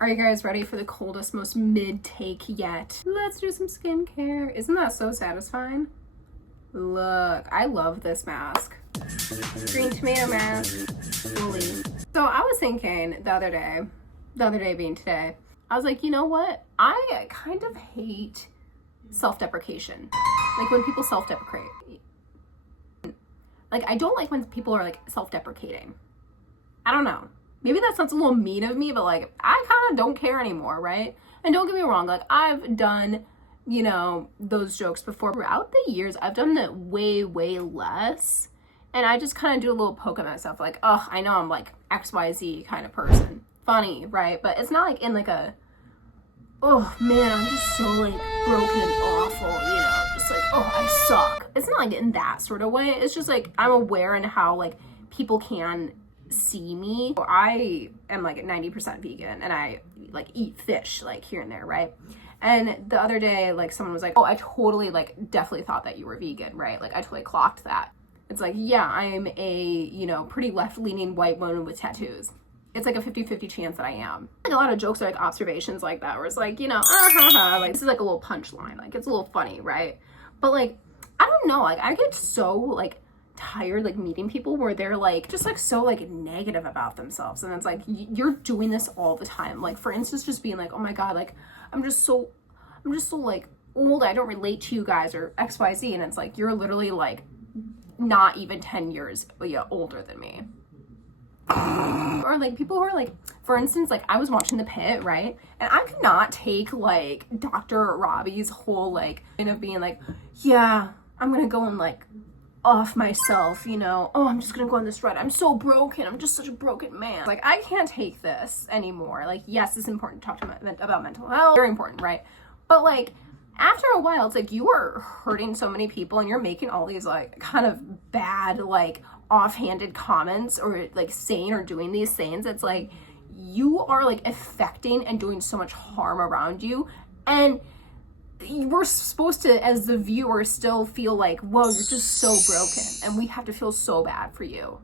Are you guys ready for the coldest, most mid take yet? Let's do some skincare. Isn't that so satisfying? Look, I love this mask. Green tomato mask, woolly. So I was thinking the other day being today, I was like, you know what? I kind of hate self-deprecation. Like when people self-deprecate. Like I don't like when people are like self-deprecating. I don't know. Maybe that sounds a little mean of me, but like I kind of don't care anymore, right? And don't get me wrong, like I've done, you know, those jokes before. Throughout the years, I've done it way, way less. And I just kind of do a little poke at myself, like, oh, I know I'm like XYZ kind of person. Funny, right? But it's not like in like a, oh man, I'm just so like broken and awful, you know, just like, oh, I suck. It's not like in that sort of way. It's just like I'm aware in how like people can see me. I am like 90% vegan and I like eat fish like here and there, right? And the other day, like someone was like, oh, I totally like definitely thought that you were vegan, right? Like I totally clocked that. It's like, yeah, I'm a, you know, pretty left-leaning white woman with tattoos. It's like a 50-50 chance that I am. Like a lot of jokes are like observations like that, where it's like, you know, like this is like a little punchline. Like it's a little funny, right? But like, I don't know, like I get so like tired like meeting people where they're like just like so like negative about themselves, and it's like you're doing this all the time. Like for instance, just being like, oh my god, like I'm just so like old, I don't relate to you guys, or XYZ, and it's like you're literally like not even 10 years older than me. Or like people who are like, for instance, like I was watching The Pit, right? And I could not take like Dr. Robbie's whole like kind of being like, yeah, I'm gonna go and like off myself, you know, oh, I'm just gonna go on this ride, I'm so broken, I'm just such a broken man. Like I can't take this anymore. Like yes, it's important to talk about mental health, very important, right? But like after a while, it's like you are hurting so many people and you're making all these like kind of bad like offhanded comments or like saying or doing these things. It's like you are like affecting and doing so much harm around you, and we're supposed to, as the viewer, still feel like, whoa, you're just so broken and we have to feel so bad for you.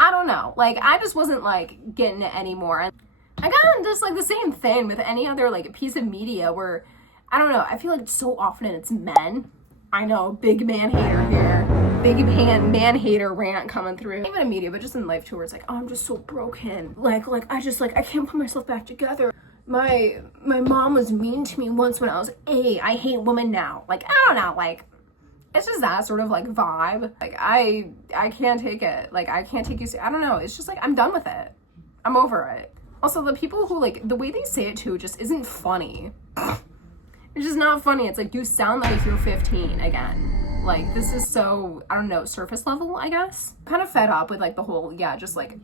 I don't know, like I just wasn't like getting it anymore. And I got just like the same thing with any other like piece of media where I don't know, I feel like so often it's men. I know, big man hater here, big man hater rant coming through. Not even in media, but just in life too, where it's like, oh, I'm just so broken, like I just like I can't put myself back together. My mom was mean to me once when I was 8. I hate women now. Like, I don't know, like, it's just that sort of, like, vibe. Like, I can't take it. Like, I can't take you, I don't know. It's just, like, I'm done with it. I'm over it. Also, the people who, like, the way they say it, too, just isn't funny. It's just not funny. It's, like, you sound like you're 15 again. Like, this is so, I don't know, surface level, I guess. Kind of fed up with, like, the whole, yeah, just, like,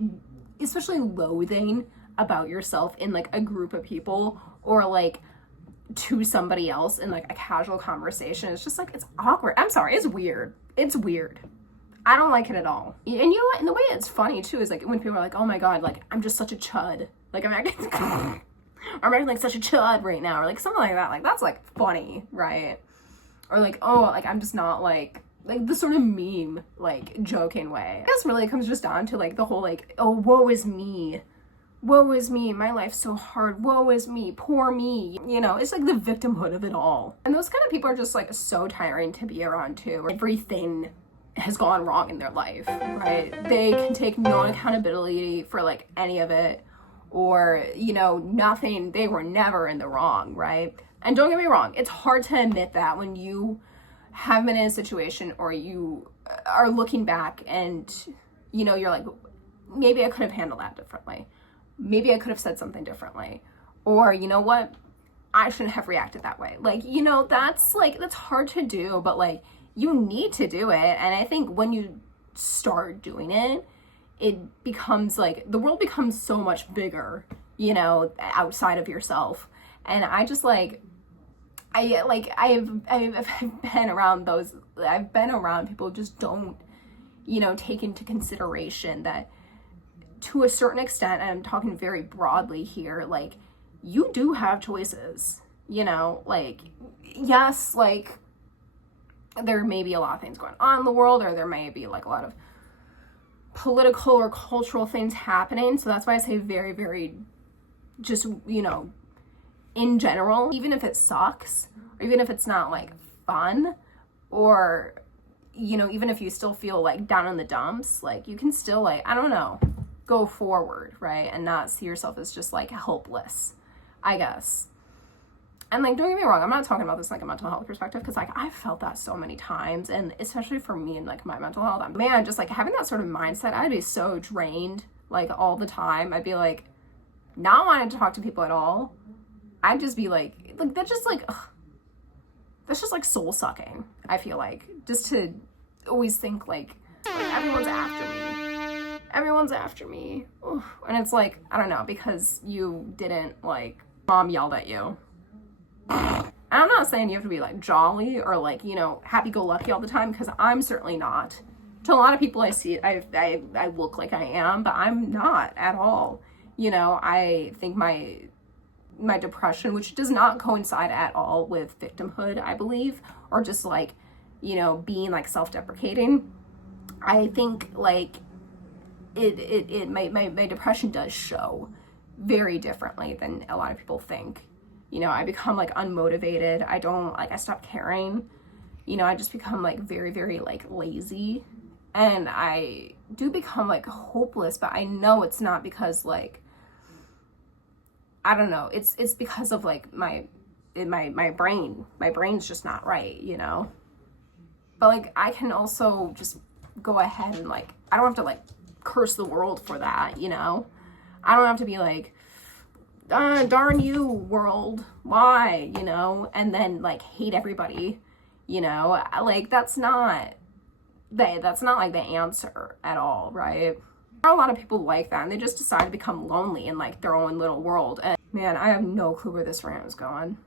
especially loathing about yourself in like a group of people or like to somebody else in like a casual conversation. It's just like, it's awkward. I'm sorry, it's weird. It's weird. I don't like it at all. And you know what? And the way it's funny too is like when people are like, oh my god, like I'm just such a chud. Like I'm acting or I'm acting like such a chud right now, or like something like that. Like that's like funny, right? Or like, oh, like I'm just not like the sort of meme, like joking way. I guess really it comes just down to like the whole like, oh, woe is me. Woe is me, my life's so hard, woe is me, poor me. You know, it's like the victimhood of it all. And those kind of people are just like so tiring to be around too. Everything has gone wrong in their life, right? They can take no accountability for like any of it, or, you know, nothing, they were never in the wrong, right? And don't get me wrong, it's hard to admit that when you have been in a situation or you are looking back and, you know, you're like, maybe I could have handled that differently. Maybe I could have said something differently. Or, you know what? I shouldn't have reacted that way. Like, you know, that's hard to do, but like, you need to do it. And I think when you start doing it, it becomes like, the world becomes so much bigger, you know, outside of yourself. And I just like, I've been around those, I've been around people who just don't, you know, take into consideration that to a certain extent, and I'm talking very broadly here, like, you do have choices, you know, like, yes, like, there may be a lot of things going on in the world, or there may be, like, a lot of political or cultural things happening, so that's why I say very, very just, you know, in general, even if it sucks, or even if it's not like fun, or, you know, even if you still feel like down in the dumps, like you can still like, I don't know, go forward, right? And not see yourself as just like helpless, I guess. And like, don't get me wrong, I'm not talking about this like a mental health perspective, because like I've felt that so many times, and especially for me and like my mental health, man, just like having that sort of mindset, I'd be so drained like all the time. I'd be like not wanting to talk to people at all. I'd just be like that's just like, ugh, that's just like soul sucking, I feel like, just to always think like everyone's after me. Oof. And it's like, I don't know, because you didn't, like, mom yelled at you. And I'm not saying you have to be like jolly or like, you know, happy-go-lucky all the time, because I'm certainly not. To a lot of people I see, I look like I am, but I'm not at all. You know, I think my depression, which does not coincide at all with victimhood, I believe, or just like, you know, being like self-deprecating, I think like my depression does show very differently than a lot of people think. You know, I become like unmotivated. I stop caring. You know, I just become like very, very like lazy, and I do become like hopeless, but I know it's not because like, I don't know, it's because of like my brain's just not right, you know. But like, I can also just go ahead and like, I don't have to like curse the world for that, you know. I don't have to be like, darn you world, why, you know, and then like hate everybody, you know. Like that's not like the answer at all, right? There are a lot of people like that, and they just decide to become lonely in like their own little world. And man, I have no clue where this rant is going.